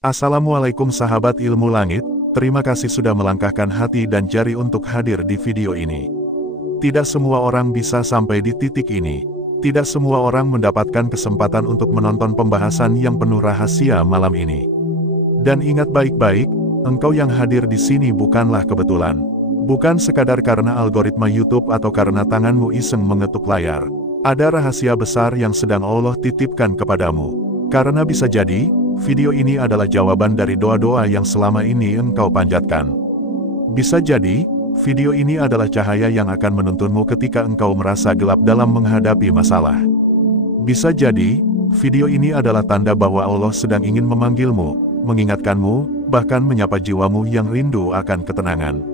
Assalamualaikum sahabat ilmu langit, terima kasih sudah melangkahkan hati dan jari untuk hadir di video ini. Tidak semua orang bisa sampai di titik ini. Tidak semua orang mendapatkan kesempatan untuk menonton pembahasan yang penuh rahasia malam ini. Dan ingat baik-baik, engkau yang hadir di sini bukanlah kebetulan. Bukan sekadar karena algoritma YouTube atau karena tanganmu iseng mengetuk layar. Ada rahasia besar yang sedang Allah titipkan kepadamu. Karena bisa jadi, video ini adalah jawaban dari doa-doa yang selama ini engkau panjatkan. Bisa jadi, video ini adalah cahaya yang akan menuntunmu ketika engkau merasa gelap dalam menghadapi masalah. Bisa jadi, video ini adalah tanda bahwa Allah sedang ingin memanggilmu, mengingatkanmu, bahkan menyapa jiwamu yang rindu akan ketenangan.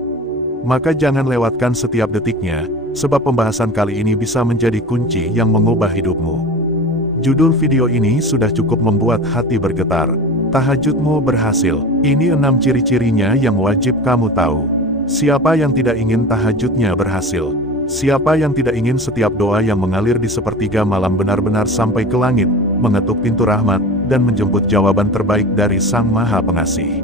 Maka jangan lewatkan setiap detiknya, sebab pembahasan kali ini bisa menjadi kunci yang mengubah hidupmu. Judul video ini sudah cukup membuat hati bergetar. Tahajudmu berhasil. Ini 6 ciri-cirinya yang wajib kamu tahu. Siapa yang tidak ingin tahajudnya berhasil? Siapa yang tidak ingin setiap doa yang mengalir di sepertiga malam benar-benar sampai ke langit, mengetuk pintu rahmat, dan menjemput jawaban terbaik dari Sang Maha Pengasih?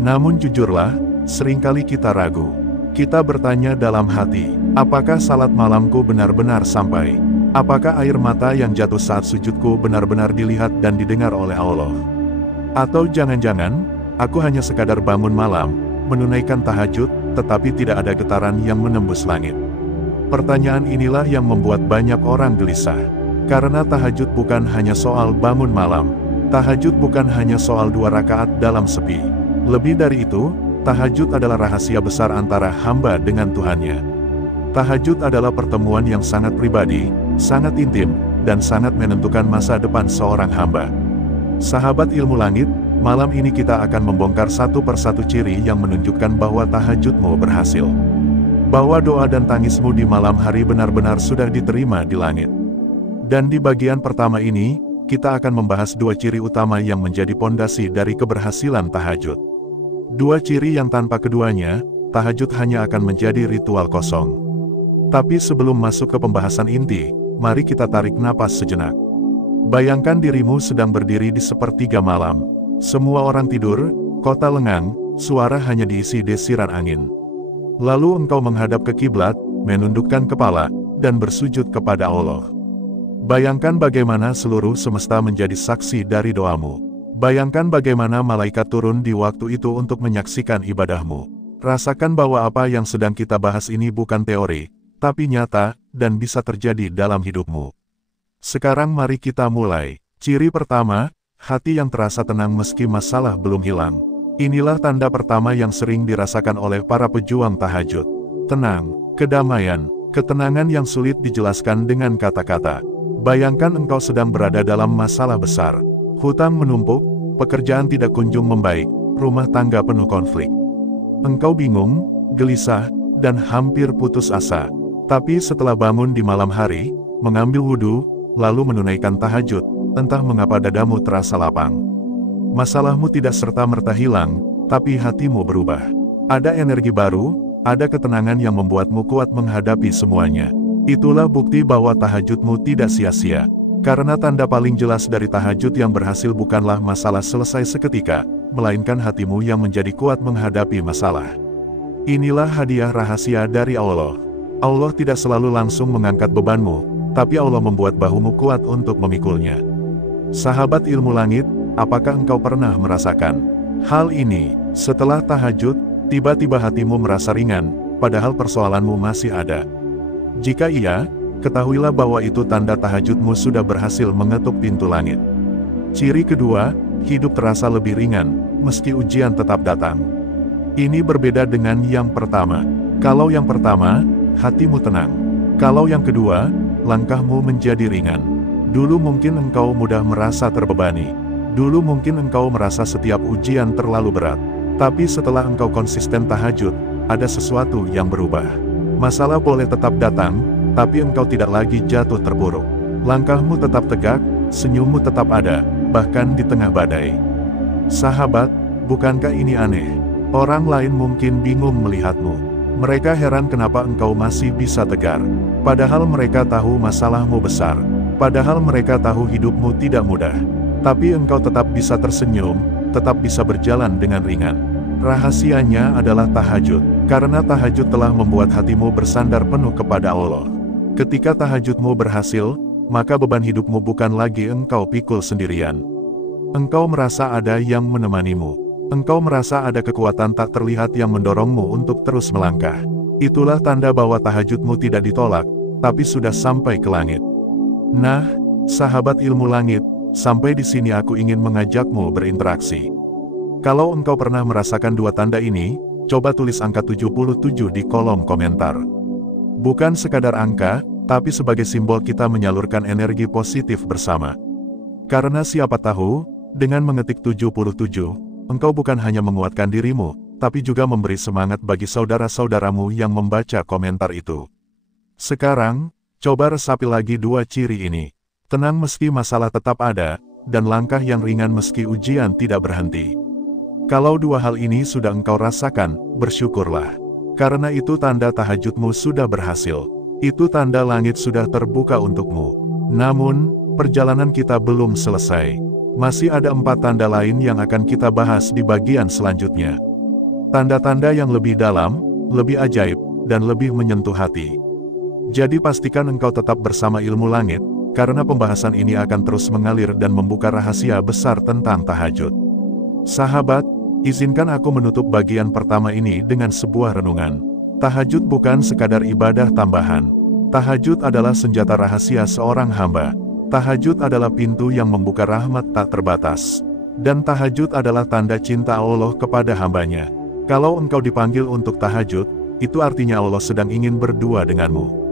Namun jujurlah, seringkali kita ragu. Kita bertanya dalam hati, apakah salat malamku benar-benar sampai? Apakah air mata yang jatuh saat sujudku benar-benar dilihat dan didengar oleh Allah? Atau jangan-jangan, aku hanya sekadar bangun malam, menunaikan tahajud, tetapi tidak ada getaran yang menembus langit? Pertanyaan inilah yang membuat banyak orang gelisah. Karena tahajud bukan hanya soal bangun malam. Tahajud bukan hanya soal 2 rakaat dalam sepi. Lebih dari itu, tahajud adalah rahasia besar antara hamba dengan Tuhannya. Tahajud adalah pertemuan yang sangat pribadi, sangat intim, dan sangat menentukan masa depan seorang hamba. Sahabat ilmu langit, malam ini kita akan membongkar satu persatu ciri yang menunjukkan bahwa tahajudmu berhasil. Bahwa doa dan tangismu di malam hari benar-benar sudah diterima di langit. Dan di bagian pertama ini, kita akan membahas 2 ciri utama yang menjadi pondasi dari keberhasilan tahajud. 2 ciri yang tanpa keduanya, tahajud hanya akan menjadi ritual kosong. Tapi sebelum masuk ke pembahasan inti, mari kita tarik napas sejenak. Bayangkan dirimu sedang berdiri di sepertiga malam. Semua orang tidur, kota lengang, suara hanya diisi desiran angin. Lalu engkau menghadap ke kiblat, menundukkan kepala, dan bersujud kepada Allah. Bayangkan bagaimana seluruh semesta menjadi saksi dari doamu. Bayangkan bagaimana malaikat turun di waktu itu untuk menyaksikan ibadahmu. Rasakan bahwa apa yang sedang kita bahas ini bukan teori, tapi nyata, dan bisa terjadi dalam hidupmu. Sekarang mari kita mulai. Ciri pertama, hati yang terasa tenang meski masalah belum hilang. Inilah tanda pertama yang sering dirasakan oleh para pejuang tahajud. Tenang, kedamaian, ketenangan yang sulit dijelaskan dengan kata-kata. Bayangkan engkau sedang berada dalam masalah besar. Hutang menumpuk, pekerjaan tidak kunjung membaik, rumah tangga penuh konflik. Engkau bingung, gelisah, dan hampir putus asa. Tapi setelah bangun di malam hari, mengambil wudhu, lalu menunaikan tahajud, entah mengapa dadamu terasa lapang. Masalahmu tidak serta-merta hilang, tapi hatimu berubah. Ada energi baru, ada ketenangan yang membuatmu kuat menghadapi semuanya. Itulah bukti bahwa tahajudmu tidak sia-sia. Karena tanda paling jelas dari tahajud yang berhasil bukanlah masalah selesai seketika, melainkan hatimu yang menjadi kuat menghadapi masalah. Inilah hadiah rahasia dari Allah. Allah tidak selalu langsung mengangkat bebanmu, tapi Allah membuat bahumu kuat untuk memikulnya. Sahabat ilmu langit, apakah engkau pernah merasakan hal ini? Setelah tahajud, tiba-tiba hatimu merasa ringan, padahal persoalanmu masih ada. Jika iya, ketahuilah bahwa itu tanda tahajudmu sudah berhasil mengetuk pintu langit. Ciri kedua, hidup terasa lebih ringan, meski ujian tetap datang. Ini berbeda dengan yang pertama. Kalau yang pertama, hatimu tenang. Kalau yang kedua, langkahmu menjadi ringan. Dulu mungkin engkau mudah merasa terbebani. Dulu mungkin engkau merasa setiap ujian terlalu berat. Tapi setelah engkau konsisten tahajud, ada sesuatu yang berubah. Masalah boleh tetap datang, tapi engkau tidak lagi jatuh terpuruk. Langkahmu tetap tegak, senyummu tetap ada, bahkan di tengah badai. Sahabat, bukankah ini aneh? Orang lain mungkin bingung melihatmu. Mereka heran kenapa engkau masih bisa tegar. Padahal mereka tahu masalahmu besar. Padahal mereka tahu hidupmu tidak mudah. Tapi engkau tetap bisa tersenyum, tetap bisa berjalan dengan ringan. Rahasianya adalah tahajud, karena tahajud telah membuat hatimu bersandar penuh kepada Allah. Ketika tahajudmu berhasil, maka beban hidupmu bukan lagi engkau pikul sendirian. Engkau merasa ada yang menemanimu. Engkau merasa ada kekuatan tak terlihat yang mendorongmu untuk terus melangkah. Itulah tanda bahwa tahajudmu tidak ditolak, tapi sudah sampai ke langit. Nah, sahabat ilmu langit, sampai di sini aku ingin mengajakmu berinteraksi. Kalau engkau pernah merasakan dua tanda ini, coba tulis angka 77 di kolom komentar. Bukan sekadar angka, tapi sebagai simbol kita menyalurkan energi positif bersama. Karena siapa tahu, dengan mengetik 77, engkau bukan hanya menguatkan dirimu, tapi juga memberi semangat bagi saudara-saudaramu yang membaca komentar itu. Sekarang, coba resapi lagi dua ciri ini. Tenang meski masalah tetap ada, dan langkah yang ringan meski ujian tidak berhenti. Kalau dua hal ini sudah engkau rasakan, bersyukurlah. Karena itu tanda tahajudmu sudah berhasil. Itu tanda langit sudah terbuka untukmu. Namun, perjalanan kita belum selesai. Masih ada 4 tanda lain yang akan kita bahas di bagian selanjutnya. Tanda-tanda yang lebih dalam, lebih ajaib, dan lebih menyentuh hati. Jadi pastikan engkau tetap bersama ilmu langit, karena pembahasan ini akan terus mengalir dan membuka rahasia besar tentang tahajud. Sahabat, izinkan aku menutup bagian pertama ini dengan sebuah renungan. Tahajud bukan sekadar ibadah tambahan. Tahajud adalah senjata rahasia seorang hamba. Tahajud adalah pintu yang membuka rahmat tak terbatas. Dan tahajud adalah tanda cinta Allah kepada hambanya. Kalau engkau dipanggil untuk tahajud, itu artinya Allah sedang ingin berdua denganmu.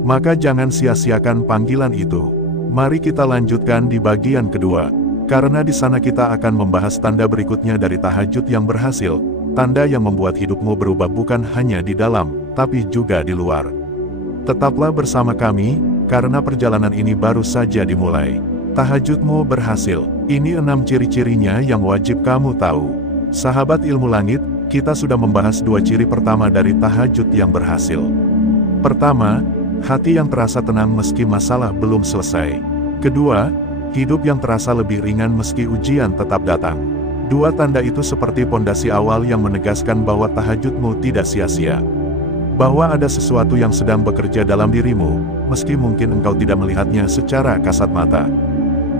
Maka jangan sia-siakan panggilan itu. Mari kita lanjutkan di bagian kedua. Karena di sana kita akan membahas tanda berikutnya dari tahajud yang berhasil, tanda yang membuat hidupmu berubah bukan hanya di dalam, tapi juga di luar. Tetaplah bersama kami, karena perjalanan ini baru saja dimulai. Tahajudmu berhasil. Ini 6 ciri-cirinya yang wajib kamu tahu. Sahabat ilmu langit, kita sudah membahas 2 ciri pertama dari tahajud yang berhasil. Pertama, hati yang terasa tenang meski masalah belum selesai. Kedua, hidup yang terasa lebih ringan meski ujian tetap datang. 2 tanda itu seperti pondasi awal yang menegaskan bahwa tahajudmu tidak sia-sia. Bahwa ada sesuatu yang sedang bekerja dalam dirimu, meski mungkin engkau tidak melihatnya secara kasat mata.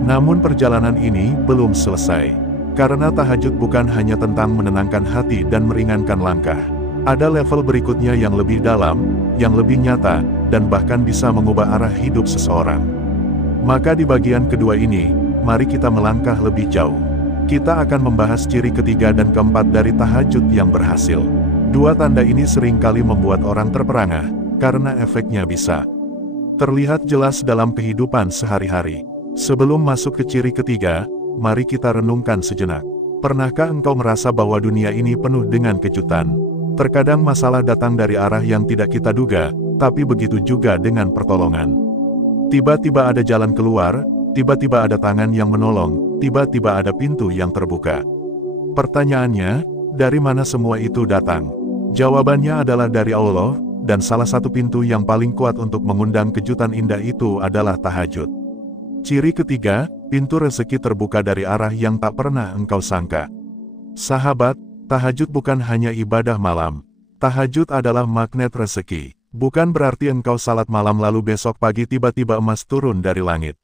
Namun perjalanan ini belum selesai. Karena tahajud bukan hanya tentang menenangkan hati dan meringankan langkah. Ada level berikutnya yang lebih dalam, yang lebih nyata, dan bahkan bisa mengubah arah hidup seseorang. Maka di bagian kedua ini, mari kita melangkah lebih jauh. Kita akan membahas ciri ketiga dan keempat dari tahajud yang berhasil. 2 tanda ini seringkali membuat orang terperangah, karena efeknya bisa terlihat jelas dalam kehidupan sehari-hari. Sebelum masuk ke ciri ketiga, mari kita renungkan sejenak. Pernahkah engkau merasa bahwa dunia ini penuh dengan kejutan? Terkadang masalah datang dari arah yang tidak kita duga, tapi begitu juga dengan pertolongan. Tiba-tiba ada jalan keluar, tiba-tiba ada tangan yang menolong, tiba-tiba ada pintu yang terbuka. Pertanyaannya, dari mana semua itu datang? Jawabannya adalah dari Allah, dan salah satu pintu yang paling kuat untuk mengundang kejutan indah itu adalah tahajud. Ciri ketiga, pintu rezeki terbuka dari arah yang tak pernah engkau sangka. Sahabat, tahajud bukan hanya ibadah malam. Tahajud adalah magnet rezeki. Bukan berarti engkau salat malam lalu besok pagi tiba-tiba emas turun dari langit.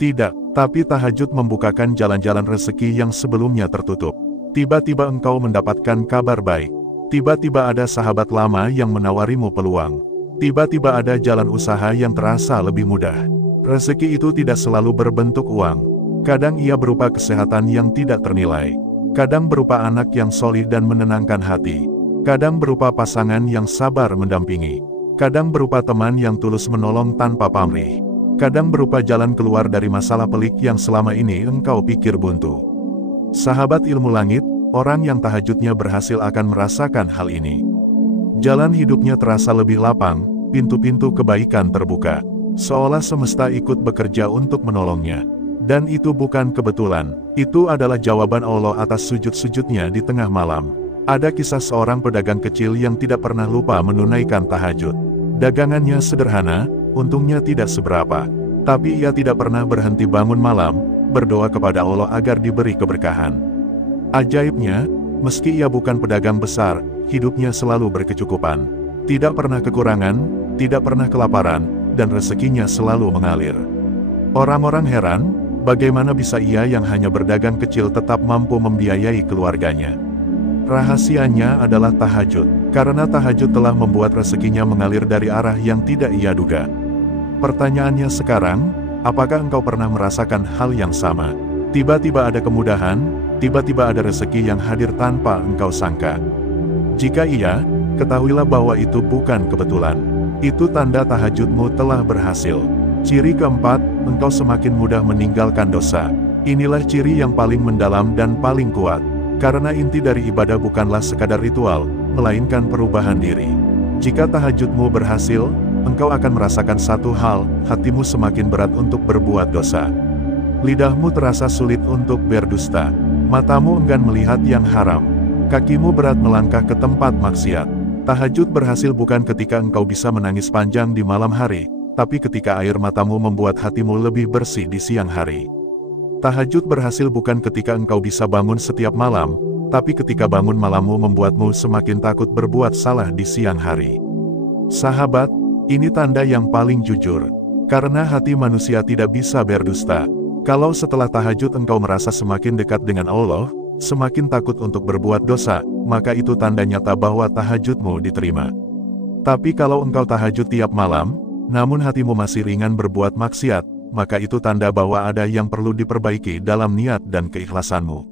Tidak, tapi tahajud membukakan jalan-jalan rezeki yang sebelumnya tertutup. Tiba-tiba engkau mendapatkan kabar baik. Tiba-tiba ada sahabat lama yang menawarimu peluang. Tiba-tiba ada jalan usaha yang terasa lebih mudah. Rezeki itu tidak selalu berbentuk uang. Kadang ia berupa kesehatan yang tidak ternilai. Kadang berupa anak yang solih dan menenangkan hati. Kadang berupa pasangan yang sabar mendampingi. Kadang berupa teman yang tulus menolong tanpa pamrih. Kadang berupa jalan keluar dari masalah pelik yang selama ini engkau pikir buntu. Sahabat ilmu langit, orang yang tahajudnya berhasil akan merasakan hal ini. Jalan hidupnya terasa lebih lapang, pintu-pintu kebaikan terbuka. Seolah semesta ikut bekerja untuk menolongnya. Dan itu bukan kebetulan, itu adalah jawaban Allah atas sujud-sujudnya di tengah malam. Ada kisah seorang pedagang kecil yang tidak pernah lupa menunaikan tahajud. Dagangannya sederhana, untungnya tidak seberapa. Tapi ia tidak pernah berhenti bangun malam, berdoa kepada Allah agar diberi keberkahan. Ajaibnya, meski ia bukan pedagang besar, hidupnya selalu berkecukupan. Tidak pernah kekurangan, tidak pernah kelaparan, dan rezekinya selalu mengalir. Orang-orang heran, bagaimana bisa ia yang hanya berdagang kecil tetap mampu membiayai keluarganya. Rahasianya adalah tahajud, karena tahajud telah membuat rezekinya mengalir dari arah yang tidak ia duga. Pertanyaannya sekarang, apakah engkau pernah merasakan hal yang sama? Tiba-tiba ada kemudahan, tiba-tiba ada rezeki yang hadir tanpa engkau sangka. Jika iya, ketahuilah bahwa itu bukan kebetulan. Itu tanda tahajudmu telah berhasil. Ciri keempat, engkau semakin mudah meninggalkan dosa. Inilah ciri yang paling mendalam dan paling kuat. Karena inti dari ibadah bukanlah sekadar ritual, melainkan perubahan diri. Jika tahajudmu berhasil, engkau akan merasakan satu hal, hatimu semakin berat untuk berbuat dosa. Lidahmu terasa sulit untuk berdusta. Matamu enggan melihat yang haram. Kakimu berat melangkah ke tempat maksiat. Tahajud berhasil bukan ketika engkau bisa menangis panjang di malam hari, tapi ketika air matamu membuat hatimu lebih bersih di siang hari. Tahajud berhasil bukan ketika engkau bisa bangun setiap malam, tapi ketika bangun malammu membuatmu semakin takut berbuat salah di siang hari. Sahabat, ini tanda yang paling jujur, karena hati manusia tidak bisa berdusta. Kalau setelah tahajud engkau merasa semakin dekat dengan Allah, semakin takut untuk berbuat dosa, maka itu tanda nyata bahwa tahajudmu diterima. Tapi kalau engkau tahajud tiap malam, namun hatimu masih ringan berbuat maksiat, maka itu tanda bahwa ada yang perlu diperbaiki dalam niat dan keikhlasanmu.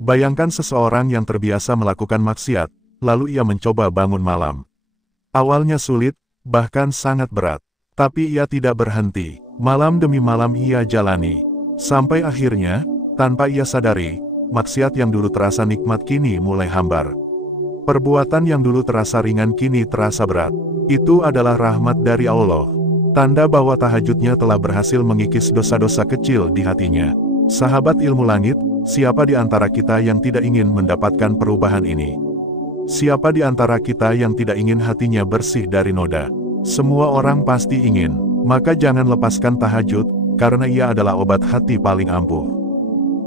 Bayangkan seseorang yang terbiasa melakukan maksiat, lalu ia mencoba bangun malam. Awalnya sulit, bahkan sangat berat. Tapi ia tidak berhenti. Malam demi malam ia jalani. Sampai akhirnya, tanpa ia sadari, maksiat yang dulu terasa nikmat kini mulai hambar. Perbuatan yang dulu terasa ringan kini terasa berat. Itu adalah rahmat dari Allah. Tanda bahwa tahajudnya telah berhasil mengikis dosa-dosa kecil di hatinya. Sahabat ilmu langit, siapa di antara kita yang tidak ingin mendapatkan perubahan ini? Siapa di antara kita yang tidak ingin hatinya bersih dari noda? Semua orang pasti ingin, maka jangan lepaskan tahajud, karena ia adalah obat hati paling ampuh.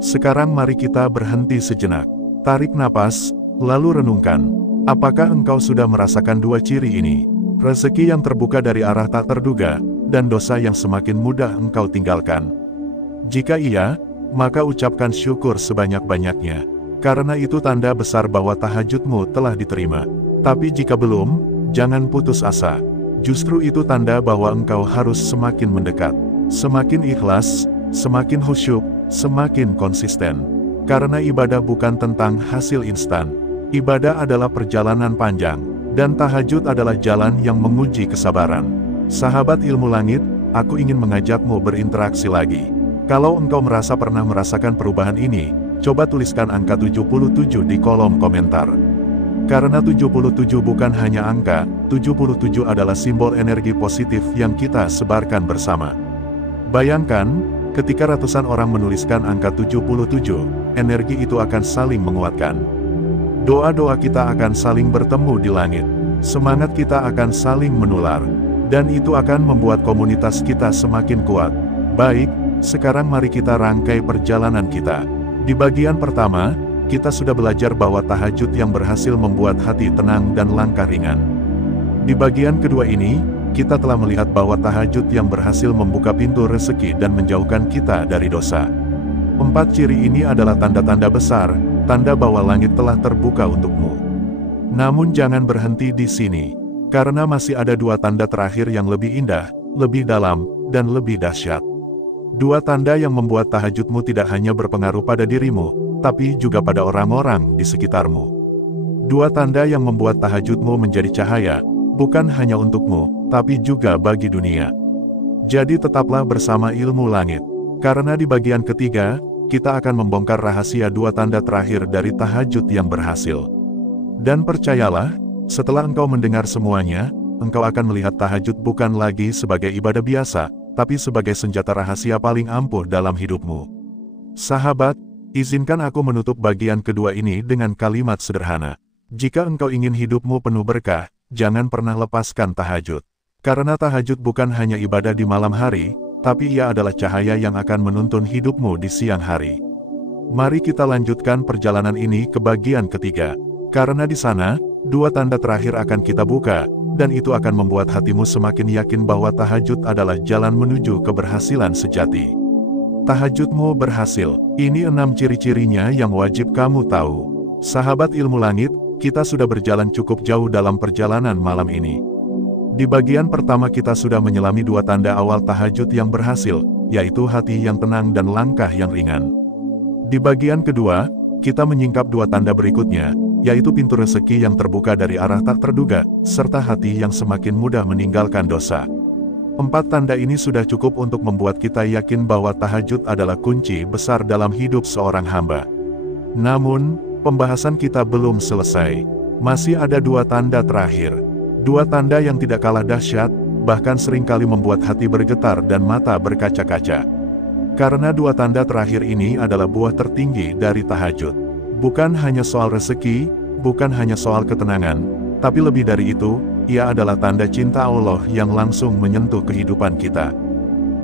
Sekarang mari kita berhenti sejenak. Tarik napas, lalu renungkan. Apakah engkau sudah merasakan dua ciri ini? Rezeki yang terbuka dari arah tak terduga, dan dosa yang semakin mudah engkau tinggalkan. Jika iya, maka ucapkan syukur sebanyak-banyaknya. Karena itu tanda besar bahwa tahajudmu telah diterima. Tapi jika belum, jangan putus asa. Justru itu tanda bahwa engkau harus semakin mendekat. Semakin ikhlas, semakin khusyuk, semakin konsisten. Karena ibadah bukan tentang hasil instan. Ibadah adalah perjalanan panjang. Dan tahajud adalah jalan yang menguji kesabaran. Sahabat ilmu langit, aku ingin mengajakmu berinteraksi lagi. Kalau engkau merasa pernah merasakan perubahan ini, coba tuliskan angka 77 di kolom komentar. Karena 77 bukan hanya angka, 77 adalah simbol energi positif yang kita sebarkan bersama. Bayangkan, ketika ratusan orang menuliskan angka 77, energi itu akan saling menguatkan. Doa-doa kita akan saling bertemu di langit. Semangat kita akan saling menular. Dan itu akan membuat komunitas kita semakin kuat. Baik, sekarang mari kita rangkai perjalanan kita. Di bagian pertama, kita sudah belajar bahwa tahajud yang berhasil membuat hati tenang dan langkah ringan. Di bagian kedua ini, kita telah melihat bahwa tahajud yang berhasil membuka pintu rezeki dan menjauhkan kita dari dosa. 4 ciri ini adalah tanda-tanda besar, tanda bahwa langit telah terbuka untukmu. Namun jangan berhenti di sini, karena masih ada 2 tanda terakhir yang lebih indah, lebih dalam, dan lebih dahsyat. 2 tanda yang membuat tahajudmu tidak hanya berpengaruh pada dirimu, tapi juga pada orang-orang di sekitarmu. 2 tanda yang membuat tahajudmu menjadi cahaya, bukan hanya untukmu, tapi juga bagi dunia. Jadi tetaplah bersama ilmu langit, karena di bagian ketiga, kita akan membongkar rahasia 2 tanda terakhir dari tahajud yang berhasil. Dan percayalah, setelah engkau mendengar semuanya, engkau akan melihat tahajud bukan lagi sebagai ibadah biasa, tapi sebagai senjata rahasia paling ampuh dalam hidupmu. Sahabat, izinkan aku menutup bagian kedua ini dengan kalimat sederhana. Jika engkau ingin hidupmu penuh berkah, jangan pernah lepaskan tahajud. Karena tahajud bukan hanya ibadah di malam hari, tapi ia adalah cahaya yang akan menuntun hidupmu di siang hari. Mari kita lanjutkan perjalanan ini ke bagian ketiga. Karena di sana, 2 tanda terakhir akan kita buka, dan itu akan membuat hatimu semakin yakin bahwa tahajud adalah jalan menuju keberhasilan sejati. Tahajudmu berhasil. Ini 6 ciri-cirinya yang wajib kamu tahu. Sahabat ilmu langit, kita sudah berjalan cukup jauh dalam perjalanan malam ini. Di bagian pertama kita sudah menyelami 2 tanda awal tahajud yang berhasil, yaitu hati yang tenang dan langkah yang ringan. Di bagian kedua, kita menyingkap 2 tanda berikutnya, yaitu pintu rezeki yang terbuka dari arah tak terduga, serta hati yang semakin mudah meninggalkan dosa. 4 tanda ini sudah cukup untuk membuat kita yakin bahwa tahajud adalah kunci besar dalam hidup seorang hamba. Namun, pembahasan kita belum selesai. Masih ada 2 tanda terakhir. 2 tanda yang tidak kalah dahsyat, bahkan seringkali membuat hati bergetar dan mata berkaca-kaca. Karena 2 tanda terakhir ini adalah buah tertinggi dari tahajud. Bukan hanya soal rezeki, bukan hanya soal ketenangan, tapi lebih dari itu, ia adalah tanda cinta Allah yang langsung menyentuh kehidupan kita.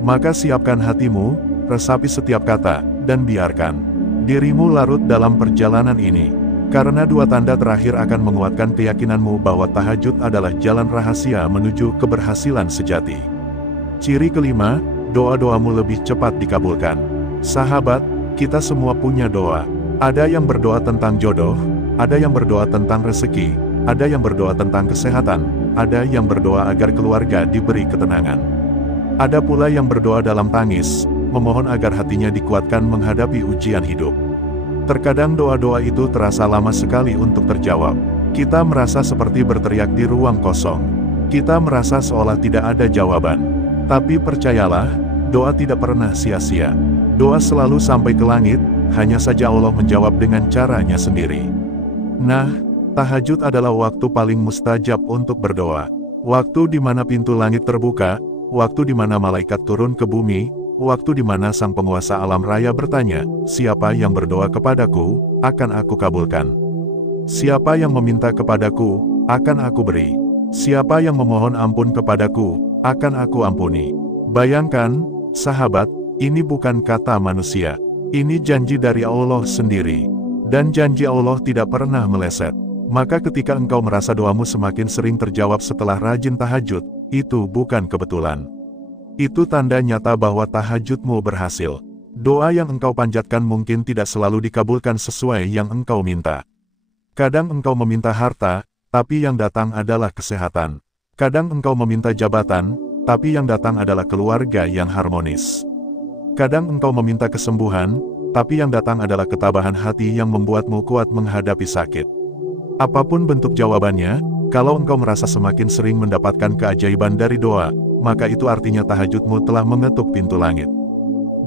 Maka siapkan hatimu, resapi setiap kata, dan biarkan dirimu larut dalam perjalanan ini. Karena 2 tanda terakhir akan menguatkan keyakinanmu bahwa tahajud adalah jalan rahasia menuju keberhasilan sejati. Ciri kelima, doa-doamu lebih cepat dikabulkan. Sahabat, kita semua punya doa. Ada yang berdoa tentang jodoh, ada yang berdoa tentang rezeki, ada yang berdoa tentang kesehatan, ada yang berdoa agar keluarga diberi ketenangan. Ada pula yang berdoa dalam tangis, memohon agar hatinya dikuatkan menghadapi ujian hidup. Terkadang doa-doa itu terasa lama sekali untuk terjawab. Kita merasa seperti berteriak di ruang kosong. Kita merasa seolah tidak ada jawaban. Tapi percayalah, doa tidak pernah sia-sia. Doa selalu sampai ke langit, hanya saja Allah menjawab dengan caranya sendiri. Nah, tahajud adalah waktu paling mustajab untuk berdoa. Waktu di mana pintu langit terbuka, waktu di mana malaikat turun ke bumi, waktu di mana sang penguasa alam raya bertanya, siapa yang berdoa kepadaku, akan aku kabulkan. Siapa yang meminta kepadaku, akan aku beri. Siapa yang memohon ampun kepadaku, akan aku ampuni. Bayangkan, sahabat, ini bukan kata manusia. Ini janji dari Allah sendiri. Dan janji Allah tidak pernah meleset. Maka ketika engkau merasa doamu semakin sering terjawab setelah rajin tahajud, itu bukan kebetulan. Itu tanda nyata bahwa tahajudmu berhasil. Doa yang engkau panjatkan mungkin tidak selalu dikabulkan sesuai yang engkau minta. Kadang engkau meminta harta, tapi yang datang adalah kesehatan. Kadang engkau meminta jabatan, tapi yang datang adalah keluarga yang harmonis. Kadang engkau meminta kesembuhan, tapi yang datang adalah ketabahan hati yang membuatmu kuat menghadapi sakit. Apapun bentuk jawabannya, kalau engkau merasa semakin sering mendapatkan keajaiban dari doa, maka itu artinya tahajudmu telah mengetuk pintu langit.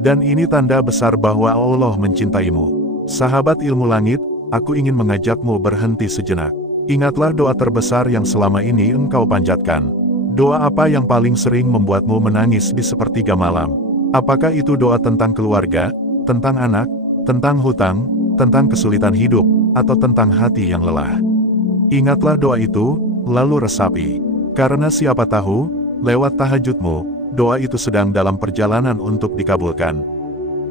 Dan ini tanda besar bahwa Allah mencintaimu. Sahabat ilmu langit, aku ingin mengajakmu berhenti sejenak. Ingatlah doa terbesar yang selama ini engkau panjatkan. Doa apa yang paling sering membuatmu menangis di sepertiga malam? Apakah itu doa tentang keluarga, tentang anak, tentang hutang, tentang kesulitan hidup, atau tentang hati yang lelah? Ingatlah doa itu, lalu resapi. Karena siapa tahu, lewat tahajudmu, doa itu sedang dalam perjalanan untuk dikabulkan.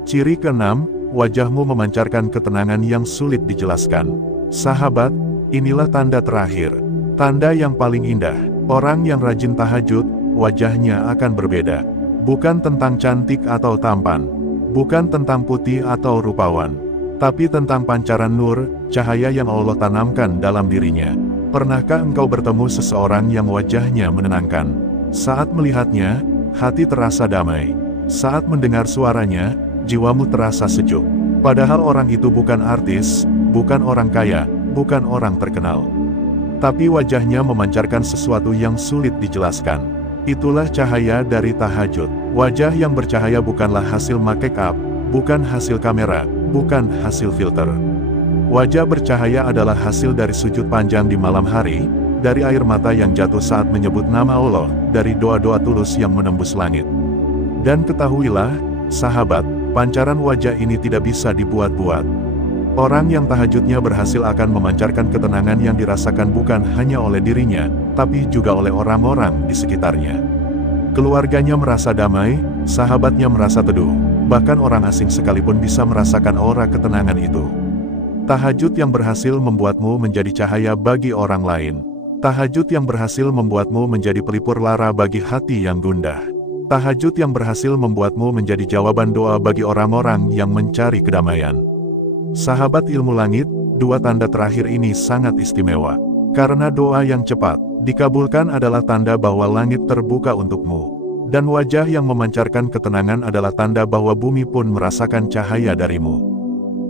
Ciri keenam, wajahmu memancarkan ketenangan yang sulit dijelaskan. Sahabat, inilah tanda terakhir. Tanda yang paling indah. Orang yang rajin tahajud, wajahnya akan berbeda. Bukan tentang cantik atau tampan. Bukan tentang putih atau rupawan. Tapi tentang pancaran nur, cahaya yang Allah tanamkan dalam dirinya. Pernahkah engkau bertemu seseorang yang wajahnya menenangkan? Saat melihatnya, hati terasa damai. Saat mendengar suaranya, jiwamu terasa sejuk. Padahal orang itu bukan artis, bukan orang kaya, bukan orang terkenal. Tapi wajahnya memancarkan sesuatu yang sulit dijelaskan. Itulah cahaya dari tahajud. Wajah yang bercahaya bukanlah hasil make up, bukan hasil kamera, bukan hasil filter. Wajah bercahaya adalah hasil dari sujud panjang di malam hari, dari air mata yang jatuh saat menyebut nama Allah, dari doa-doa tulus yang menembus langit. Dan ketahuilah, sahabat, pancaran wajah ini tidak bisa dibuat-buat. Orang yang tahajudnya berhasil akan memancarkan ketenangan yang dirasakan bukan hanya oleh dirinya, tapi juga oleh orang-orang di sekitarnya. Keluarganya merasa damai, sahabatnya merasa teduh, bahkan orang asing sekalipun bisa merasakan aura ketenangan itu. Tahajud yang berhasil membuatmu menjadi cahaya bagi orang lain. Tahajud yang berhasil membuatmu menjadi pelipur lara bagi hati yang gundah. Tahajud yang berhasil membuatmu menjadi jawaban doa bagi orang-orang yang mencari kedamaian. Sahabat ilmu langit, dua tanda terakhir ini sangat istimewa. Karena doa yang cepat dikabulkan adalah tanda bahwa langit terbuka untukmu. Dan wajah yang memancarkan ketenangan adalah tanda bahwa bumi pun merasakan cahaya darimu.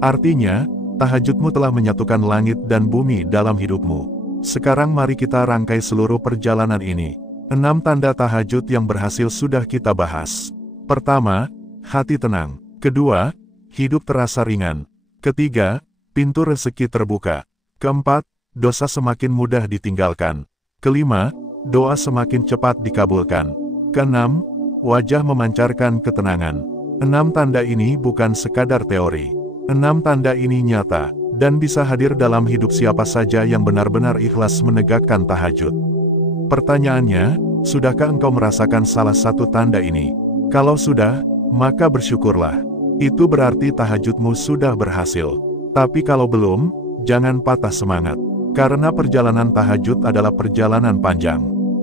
Artinya, tahajudmu telah menyatukan langit dan bumi dalam hidupmu. Sekarang mari kita rangkai seluruh perjalanan ini. 6 tanda tahajud yang berhasil sudah kita bahas. Pertama, hati tenang. Kedua, hidup terasa ringan. Ketiga, pintu rezeki terbuka. Keempat, dosa semakin mudah ditinggalkan. Kelima, doa semakin cepat dikabulkan. Keenam, wajah memancarkan ketenangan. 6 tanda ini bukan sekadar teori. 6 tanda ini nyata, dan bisa hadir dalam hidup siapa saja yang benar-benar ikhlas menegakkan tahajud. Pertanyaannya, sudahkah engkau merasakan salah satu tanda ini? Kalau sudah, maka bersyukurlah. Itu berarti tahajudmu sudah berhasil. Tapi kalau belum, jangan patah semangat. Karena perjalanan tahajud adalah perjalanan panjang.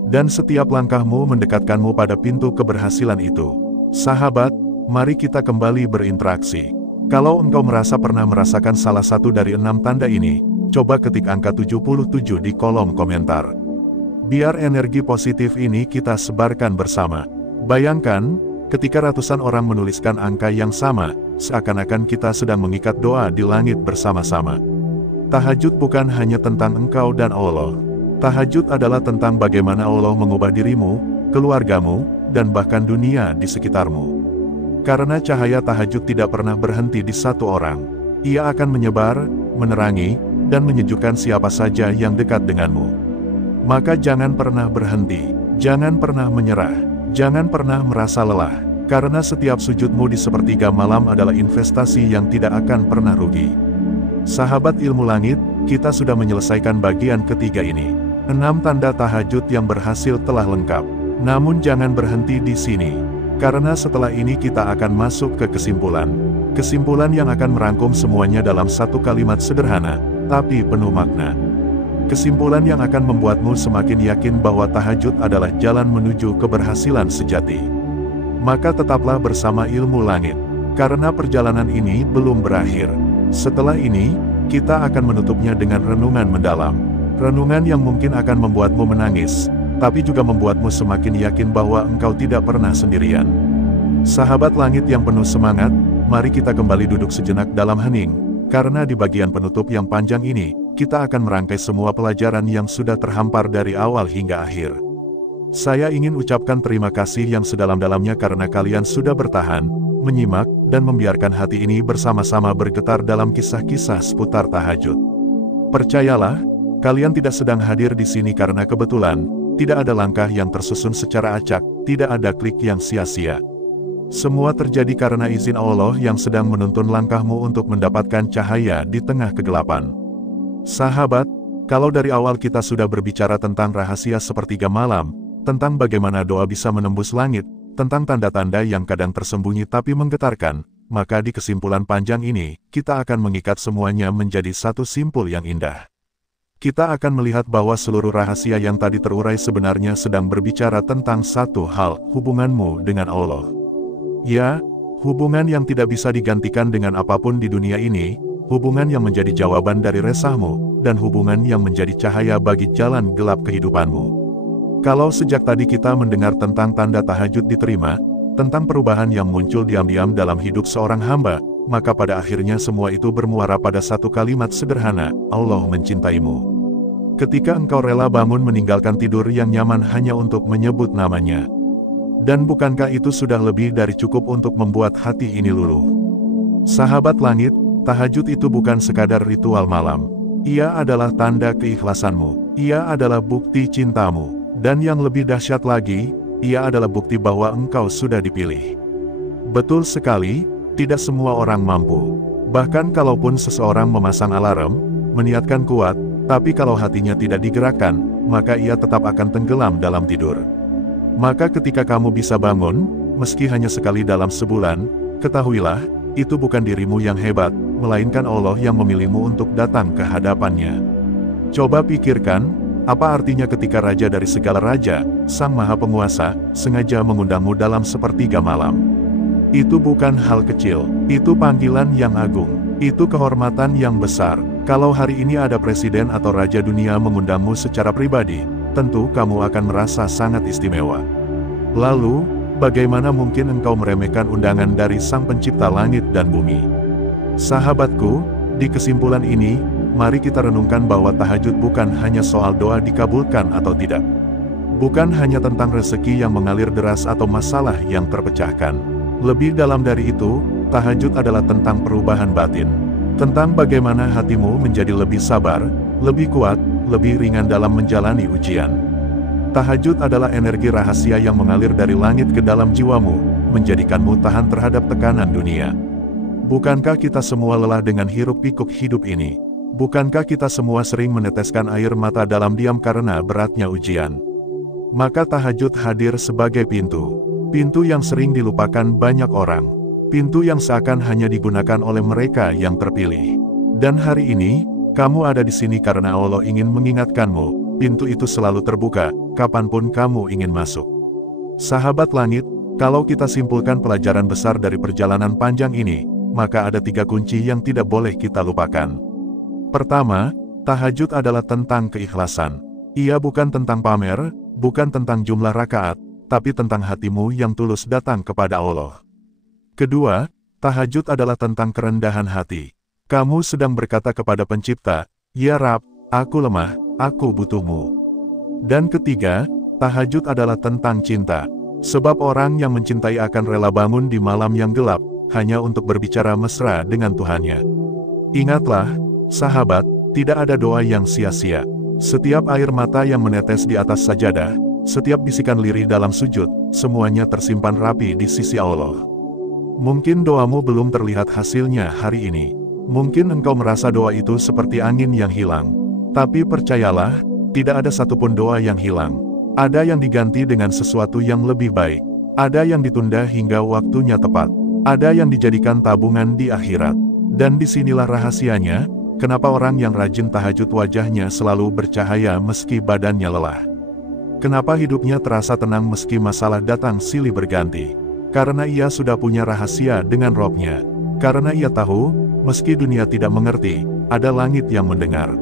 Dan setiap langkahmu mendekatkanmu pada pintu keberhasilan itu. Sahabat, mari kita kembali berinteraksi. Kalau engkau merasa pernah merasakan salah satu dari 6 tanda ini, coba ketik angka 77 di kolom komentar. Biar energi positif ini kita sebarkan bersama. Bayangkan, ketika ratusan orang menuliskan angka yang sama, seakan-akan kita sedang mengikat doa di langit bersama-sama. Tahajud bukan hanya tentang engkau dan Allah. Tahajud adalah tentang bagaimana Allah mengubah dirimu, keluargamu, dan bahkan dunia di sekitarmu. Karena cahaya tahajud tidak pernah berhenti di satu orang. Ia akan menyebar, menerangi, dan menyejukkan siapa saja yang dekat denganmu. Maka jangan pernah berhenti, jangan pernah menyerah, jangan pernah merasa lelah, karena setiap sujudmu di sepertiga malam adalah investasi yang tidak akan pernah rugi. Sahabat ilmu langit, kita sudah menyelesaikan bagian ketiga ini. 6 tanda tahajud yang berhasil telah lengkap. Namun jangan berhenti di sini, karena setelah ini kita akan masuk ke kesimpulan. Kesimpulan yang akan merangkum semuanya dalam satu kalimat sederhana, tapi penuh makna. Kesimpulan yang akan membuatmu semakin yakin bahwa tahajud adalah jalan menuju keberhasilan sejati. Maka tetaplah bersama ilmu langit, karena perjalanan ini belum berakhir. Setelah ini, kita akan menutupnya dengan renungan mendalam. Renungan yang mungkin akan membuatmu menangis, tapi juga membuatmu semakin yakin bahwa engkau tidak pernah sendirian. Sahabat langit yang penuh semangat, mari kita kembali duduk sejenak dalam hening, karena di bagian penutup yang panjang ini, kita akan merangkai semua pelajaran yang sudah terhampar dari awal hingga akhir. Saya ingin ucapkan terima kasih yang sedalam-dalamnya karena kalian sudah bertahan, menyimak, dan membiarkan hati ini bersama-sama bergetar dalam kisah-kisah seputar tahajud. Percayalah, kalian tidak sedang hadir di sini karena kebetulan, tidak ada langkah yang tersusun secara acak, tidak ada klik yang sia-sia. Semua terjadi karena izin Allah yang sedang menuntun langkahmu untuk mendapatkan cahaya di tengah kegelapan. Sahabat, kalau dari awal kita sudah berbicara tentang rahasia sepertiga malam, tentang bagaimana doa bisa menembus langit, tentang tanda-tanda yang kadang tersembunyi tapi menggetarkan, maka di kesimpulan panjang ini, kita akan mengikat semuanya menjadi satu simpul yang indah. Kita akan melihat bahwa seluruh rahasia yang tadi terurai sebenarnya sedang berbicara tentang satu hal, hubunganmu dengan Allah. Ya, hubungan yang tidak bisa digantikan dengan apapun di dunia ini, hubungan yang menjadi jawaban dari resahmu, dan hubungan yang menjadi cahaya bagi jalan gelap kehidupanmu. Kalau sejak tadi kita mendengar tentang tanda tahajud diterima, tentang perubahan yang muncul diam-diam dalam hidup seorang hamba, maka pada akhirnya semua itu bermuara pada satu kalimat sederhana, Allah mencintaimu. Ketika engkau rela bangun meninggalkan tidur yang nyaman hanya untuk menyebut namanya. Dan bukankah itu sudah lebih dari cukup untuk membuat hati ini luluh? Sahabat langit, tahajud itu bukan sekadar ritual malam. Ia adalah tanda keikhlasanmu. Ia adalah bukti cintamu. Dan yang lebih dahsyat lagi, ia adalah bukti bahwa engkau sudah dipilih. Betul sekali, tidak semua orang mampu. Bahkan kalaupun seseorang memasang alarm, meniatkan kuat, tapi kalau hatinya tidak digerakkan, maka ia tetap akan tenggelam dalam tidur. Maka ketika kamu bisa bangun, meski hanya sekali dalam sebulan, Ketahuilah, itu bukan dirimu yang hebat, melainkan Allah yang memilihmu untuk datang ke hadapannya. Coba pikirkan, apa artinya ketika Raja dari segala raja, Sang Maha Penguasa, sengaja mengundangmu dalam sepertiga malam. Itu bukan hal kecil, itu panggilan yang agung, itu kehormatan yang besar. Kalau hari ini ada presiden atau raja dunia mengundangmu secara pribadi, tentu kamu akan merasa sangat istimewa. Lalu, bagaimana mungkin engkau meremehkan undangan dari Sang Pencipta langit dan bumi? Sahabatku, di kesimpulan ini, mari kita renungkan bahwa tahajud bukan hanya soal doa dikabulkan atau tidak. Bukan hanya tentang rezeki yang mengalir deras atau masalah yang terpecahkan. Lebih dalam dari itu, tahajud adalah tentang perubahan batin. Tentang bagaimana hatimu menjadi lebih sabar, lebih kuat, lebih ringan dalam menjalani ujian. Tahajud adalah energi rahasia yang mengalir dari langit ke dalam jiwamu, menjadikanmu tahan terhadap tekanan dunia. Bukankah kita semua lelah dengan hiruk-pikuk hidup ini? Bukankah kita semua sering meneteskan air mata dalam diam karena beratnya ujian? Maka tahajud hadir sebagai pintu. Pintu yang sering dilupakan banyak orang. Pintu yang seakan hanya digunakan oleh mereka yang terpilih. Dan hari ini, kamu ada di sini karena Allah ingin mengingatkanmu. Pintu itu selalu terbuka, kapanpun kamu ingin masuk. Sahabat langit, kalau kita simpulkan pelajaran besar dari perjalanan panjang ini, maka ada 3 kunci yang tidak boleh kita lupakan. Pertama, tahajud adalah tentang keikhlasan. Ia bukan tentang pamer, bukan tentang jumlah rakaat, tapi tentang hatimu yang tulus datang kepada Allah. Kedua, tahajud adalah tentang kerendahan hati. Kamu sedang berkata kepada Pencipta, "Ya Rab, aku lemah, aku butuhmu." Dan ketiga, tahajud adalah tentang cinta. Sebab orang yang mencintai akan rela bangun di malam yang gelap, hanya untuk berbicara mesra dengan Tuhannya. Ingatlah, sahabat, tidak ada doa yang sia-sia. Setiap air mata yang menetes di atas sajadah, setiap bisikan lirih dalam sujud, semuanya tersimpan rapi di sisi Allah. Mungkin doamu belum terlihat hasilnya hari ini. Mungkin engkau merasa doa itu seperti angin yang hilang. Tapi percayalah, tidak ada satupun doa yang hilang. Ada yang diganti dengan sesuatu yang lebih baik. Ada yang ditunda hingga waktunya tepat. Ada yang dijadikan tabungan di akhirat. Dan disinilah rahasianya, kenapa orang yang rajin tahajud wajahnya selalu bercahaya meski badannya lelah. Kenapa hidupnya terasa tenang meski masalah datang silih berganti. Karena ia sudah punya rahasia dengan Robnya. Karena ia tahu, meski dunia tidak mengerti, ada langit yang mendengar.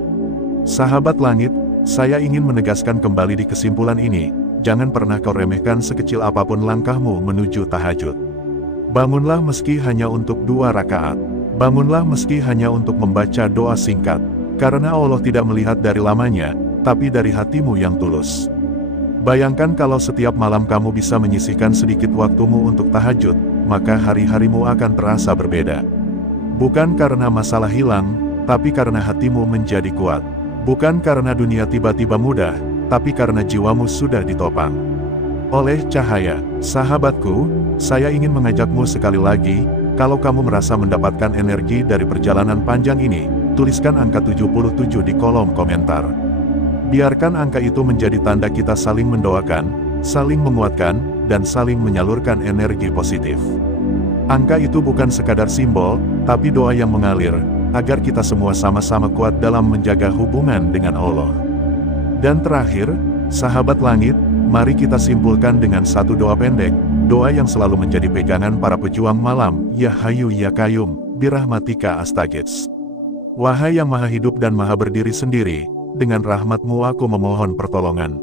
Sahabat langit, saya ingin menegaskan kembali di kesimpulan ini, jangan pernah kau remehkan sekecil apapun langkahmu menuju tahajud. Bangunlah meski hanya untuk 2 rakaat. Bangunlah meski hanya untuk membaca doa singkat. Karena Allah tidak melihat dari lamanya, tapi dari hatimu yang tulus. Bayangkan kalau setiap malam kamu bisa menyisihkan sedikit waktumu untuk tahajud, maka hari-harimu akan terasa berbeda. Bukan karena masalah hilang, tapi karena hatimu menjadi kuat. Bukan karena dunia tiba-tiba mudah, tapi karena jiwamu sudah ditopang oleh cahaya. Sahabatku, saya ingin mengajakmu sekali lagi, kalau kamu merasa mendapatkan energi dari perjalanan panjang ini, tuliskan angka 77 di kolom komentar. Biarkan angka itu menjadi tanda kita saling mendoakan, saling menguatkan, dan saling menyalurkan energi positif. Angka itu bukan sekadar simbol, tapi doa yang mengalir, agar kita semua sama-sama kuat dalam menjaga hubungan dengan Allah. Dan terakhir, sahabat langit, mari kita simpulkan dengan satu doa pendek, doa yang selalu menjadi pegangan para pejuang malam, Ya Hayyu Ya Qayyum, birahmatika astaghits. Wahai yang maha hidup dan maha berdiri sendiri, dengan rahmat-Mu aku memohon pertolongan.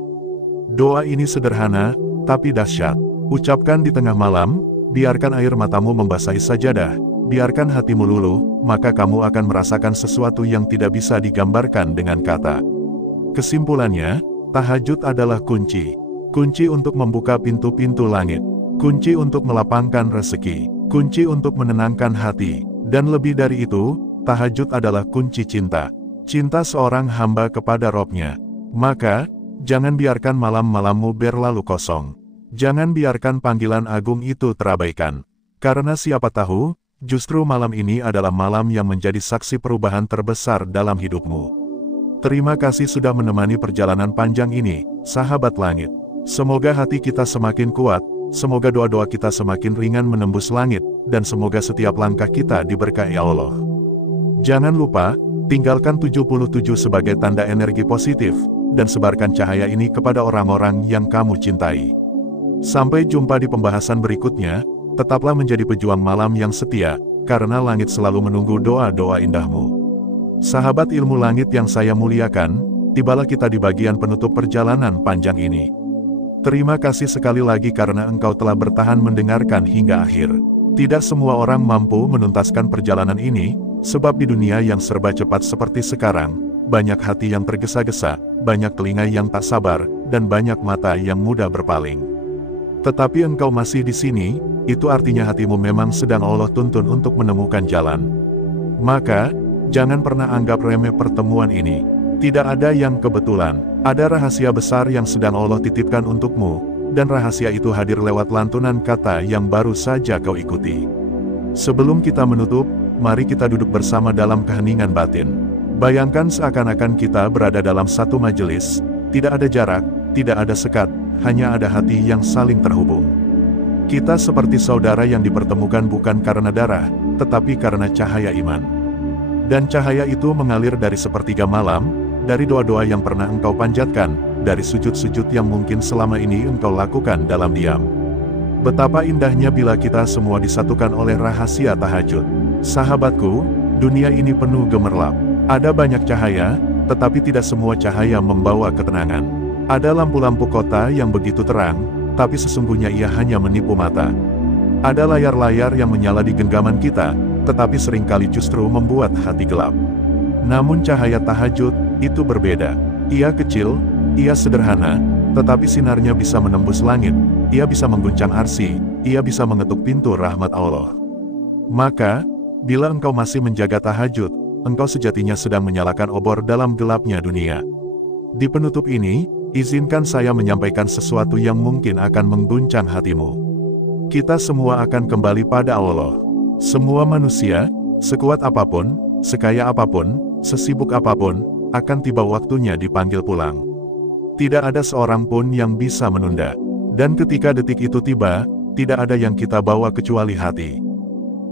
Doa ini sederhana, tapi dahsyat. Ucapkan di tengah malam, biarkan air matamu membasahi sajadah, biarkan hatimu luluh, maka kamu akan merasakan sesuatu yang tidak bisa digambarkan dengan kata. Kesimpulannya, tahajud adalah kunci. Kunci untuk membuka pintu-pintu langit. Kunci untuk melapangkan rezeki. Kunci untuk menenangkan hati. Dan lebih dari itu, tahajud adalah kunci cinta. Cinta seorang hamba kepada Robnya. Maka, jangan biarkan malam-malammu berlalu kosong. Jangan biarkan panggilan agung itu terabaikan. Karena siapa tahu, justru malam ini adalah malam yang menjadi saksi perubahan terbesar dalam hidupmu. Terima kasih sudah menemani perjalanan panjang ini, sahabat langit. Semoga hati kita semakin kuat, semoga doa-doa kita semakin ringan menembus langit, dan semoga setiap langkah kita diberkahi Allah. Jangan lupa, tinggalkan 77 sebagai tanda energi positif, dan sebarkan cahaya ini kepada orang-orang yang kamu cintai. Sampai jumpa di pembahasan berikutnya, tetaplah menjadi pejuang malam yang setia, karena langit selalu menunggu doa-doa indahmu. Sahabat ilmu langit yang saya muliakan, tibalah kita di bagian penutup perjalanan panjang ini. Terima kasih sekali lagi karena engkau telah bertahan mendengarkan hingga akhir. Tidak semua orang mampu menuntaskan perjalanan ini, sebab di dunia yang serba cepat seperti sekarang, banyak hati yang tergesa-gesa, banyak telinga yang tak sabar, dan banyak mata yang mudah berpaling. Tetapi engkau masih di sini, itu artinya hatimu memang sedang Allah tuntun untuk menemukan jalan. Maka, jangan pernah anggap remeh pertemuan ini. Tidak ada yang kebetulan, ada rahasia besar yang sedang Allah titipkan untukmu, dan rahasia itu hadir lewat lantunan kata yang baru saja kau ikuti. Sebelum kita menutup, mari kita duduk bersama dalam keheningan batin. Bayangkan seakan-akan kita berada dalam satu majelis, tidak ada jarak, tidak ada sekat, hanya ada hati yang saling terhubung. Kita seperti saudara yang dipertemukan bukan karena darah, tetapi karena cahaya iman. Dan cahaya itu mengalir dari sepertiga malam, dari doa-doa yang pernah engkau panjatkan, dari sujud-sujud yang mungkin selama ini engkau lakukan dalam diam. Betapa indahnya bila kita semua disatukan oleh rahasia tahajud. Sahabatku, dunia ini penuh gemerlap. Ada banyak cahaya, tetapi tidak semua cahaya membawa ketenangan. Ada lampu-lampu kota yang begitu terang, tapi sesungguhnya ia hanya menipu mata. Ada layar-layar yang menyala di genggaman kita, tetapi seringkali justru membuat hati gelap. Namun cahaya tahajud, itu berbeda. Ia kecil, ia sederhana, tetapi sinarnya bisa menembus langit, ia bisa mengguncang arsy, ia bisa mengetuk pintu rahmat Allah. Maka, bila engkau masih menjaga tahajud, engkau sejatinya sedang menyalakan obor dalam gelapnya dunia. Di penutup ini, izinkan saya menyampaikan sesuatu yang mungkin akan mengguncang hatimu. Kita semua akan kembali pada Allah. Semua manusia, sekuat apapun, sekaya apapun, sesibuk apapun, akan tiba waktunya dipanggil pulang. Tidak ada seorang pun yang bisa menunda. Dan ketika detik itu tiba, tidak ada yang kita bawa kecuali hati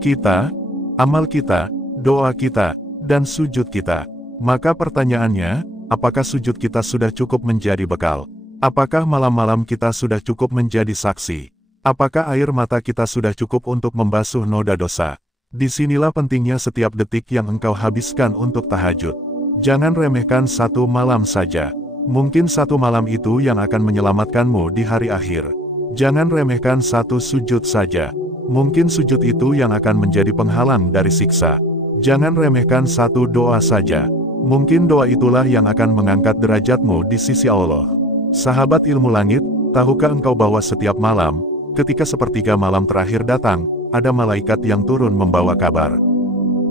kita, amal kita, doa kita, dan sujud kita. Maka pertanyaannya, apakah sujud kita sudah cukup menjadi bekal? Apakah malam-malam kita sudah cukup menjadi saksi? Apakah air mata kita sudah cukup untuk membasuh noda dosa? Disinilah pentingnya setiap detik yang engkau habiskan untuk tahajud. Jangan remehkan satu malam saja. Mungkin satu malam itu yang akan menyelamatkanmu di hari akhir. Jangan remehkan satu sujud saja. Mungkin sujud itu yang akan menjadi penghalang dari siksa. Jangan remehkan satu doa saja. Mungkin doa itulah yang akan mengangkat derajatmu di sisi Allah. Sahabat ilmu langit, tahukah engkau bahwa setiap malam, ketika sepertiga malam terakhir datang, ada malaikat yang turun membawa kabar.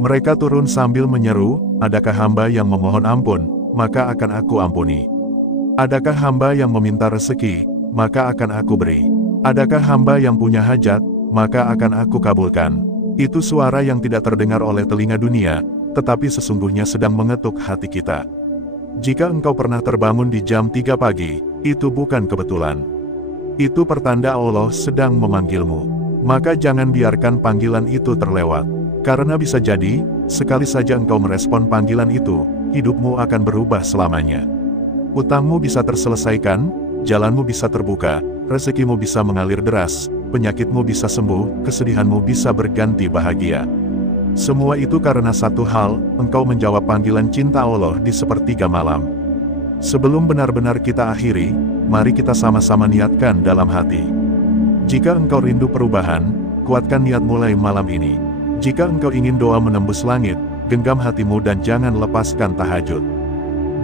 Mereka turun sambil menyeru, adakah hamba yang memohon ampun, maka akan aku ampuni. Adakah hamba yang meminta rezeki, maka akan aku beri. Adakah hamba yang punya hajat, maka akan aku kabulkan. Itu suara yang tidak terdengar oleh telinga dunia, tetapi sesungguhnya sedang mengetuk hati kita. Jika engkau pernah terbangun di jam 3 pagi, itu bukan kebetulan. Itu pertanda Allah sedang memanggilmu. Maka jangan biarkan panggilan itu terlewat. Karena bisa jadi, sekali saja engkau merespon panggilan itu, hidupmu akan berubah selamanya. Utangmu bisa terselesaikan, jalanmu bisa terbuka, rezekimu bisa mengalir deras, penyakitmu bisa sembuh, kesedihanmu bisa berganti bahagia. Semua itu karena satu hal, engkau menjawab panggilan cinta Allah di sepertiga malam. Sebelum benar-benar kita akhiri, mari kita sama-sama niatkan dalam hati. Jika engkau rindu perubahan, kuatkan niat mulai malam ini. Jika engkau ingin doa menembus langit, genggam hatimu dan jangan lepaskan tahajud.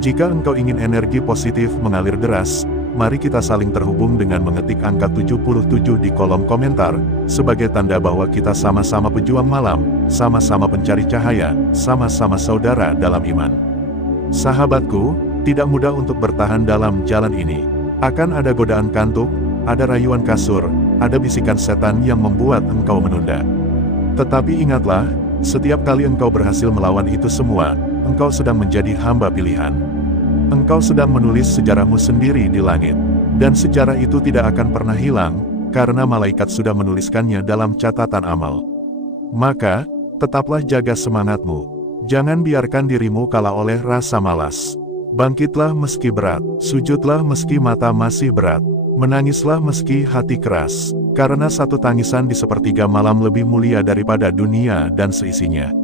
Jika engkau ingin energi positif mengalir deras, mari kita saling terhubung dengan mengetik angka 77 di kolom komentar, sebagai tanda bahwa kita sama-sama pejuang malam, sama-sama pencari cahaya, sama-sama saudara dalam iman. Sahabatku, tidak mudah untuk bertahan dalam jalan ini. Akan ada godaan kantuk, ada rayuan kasur, ada bisikan setan yang membuat engkau menunda. Tetapi ingatlah, setiap kali engkau berhasil melawan itu semua, engkau sedang menjadi hamba pilihan. Engkau sedang menulis sejarahmu sendiri di langit. Dan sejarah itu tidak akan pernah hilang, karena malaikat sudah menuliskannya dalam catatan amal. Maka, tetaplah jaga semangatmu. Jangan biarkan dirimu kalah oleh rasa malas. Bangkitlah meski berat, sujudlah meski mata masih berat, menangislah meski hati keras, karena satu tangisan di sepertiga malam lebih mulia daripada dunia dan seisinya.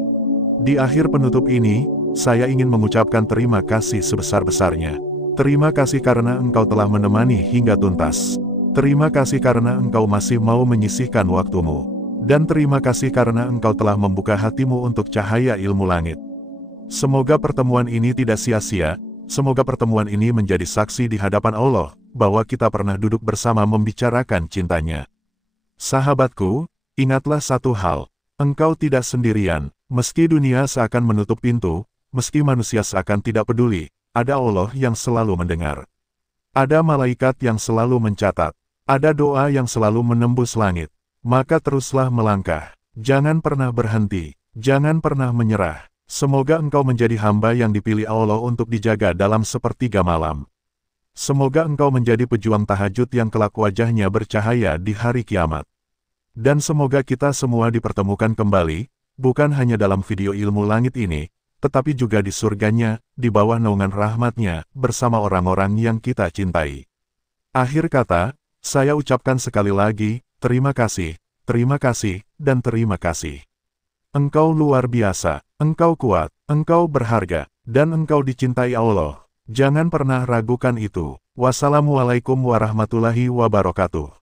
Di akhir penutup ini, saya ingin mengucapkan terima kasih sebesar-besarnya. Terima kasih karena engkau telah menemani hingga tuntas. Terima kasih karena engkau masih mau menyisihkan waktumu. Dan terima kasih karena engkau telah membuka hatimu untuk cahaya ilmu langit. Semoga pertemuan ini tidak sia-sia, semoga pertemuan ini menjadi saksi di hadapan Allah, bahwa kita pernah duduk bersama membicarakan cintanya. Sahabatku, ingatlah satu hal, engkau tidak sendirian, meski dunia seakan menutup pintu, meski manusia seakan tidak peduli, ada Allah yang selalu mendengar. Ada malaikat yang selalu mencatat. Ada doa yang selalu menembus langit. Maka teruslah melangkah. Jangan pernah berhenti. Jangan pernah menyerah. Semoga engkau menjadi hamba yang dipilih Allah untuk dijaga dalam sepertiga malam. Semoga engkau menjadi pejuang tahajud yang kelak wajahnya bercahaya di hari kiamat. Dan semoga kita semua dipertemukan kembali, bukan hanya dalam video ilmu langit ini, tetapi juga di surganya, di bawah naungan rahmatnya, bersama orang-orang yang kita cintai. Akhir kata, saya ucapkan sekali lagi, terima kasih, dan terima kasih. Engkau luar biasa, engkau kuat, engkau berharga, dan engkau dicintai Allah. Jangan pernah ragukan itu. Wassalamualaikum warahmatullahi wabarakatuh.